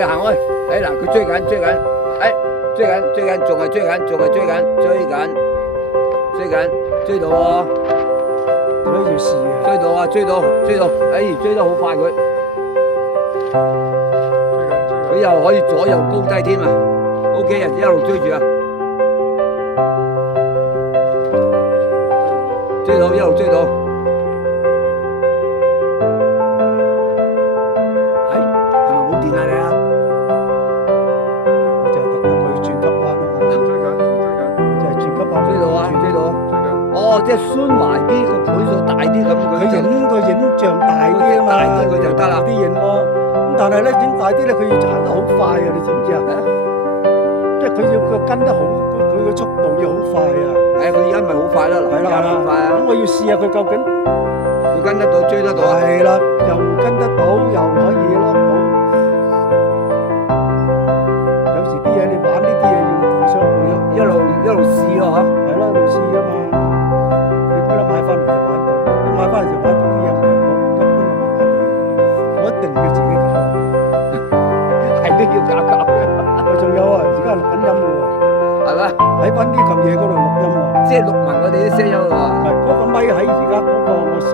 你行開。嗱，佢追緊，追緊，仲係追緊，追到喎，佢要試嘅。追到啊，追到，追得好快佢，佢又可以左右高低添啊。OK 啊，一路追住啊，一路追到。係咪冇電啊你啊？就係特登去轉急彎啊嘛。追緊，就係轉急彎。追到啊，追到。哦，即係酸埋啲個倍數大啲咁，佢影個影像大啲啊嘛，大啲佢就得啦啲影咯。咁但係咧影大啲咧，佢要行得好快啊！你知唔知啊？即係佢要佢跟得好，佢個速度要好快啊！佢而家咪好快啦，係啦，好快啊！咁我要試下佢究竟佢跟得到，追得到。係啦，又跟得到，又可以攞到。有時啲嘢你玩呢啲嘢要互相配合，一路試咯嗬。係啦，一路試啊嘛。你估得買翻嚟就玩到，你買翻嚟就玩到啲嘢唔係我一般麻麻地，我一定要自己搞。係都要搞嘅。仲有啊，而家錄緊音嘅喎，係咪？喺翻呢嚿嘢嗰度錄音喎，即係錄埋我哋啲聲音喎。唔係嗰個咪喺而家嗰個我手。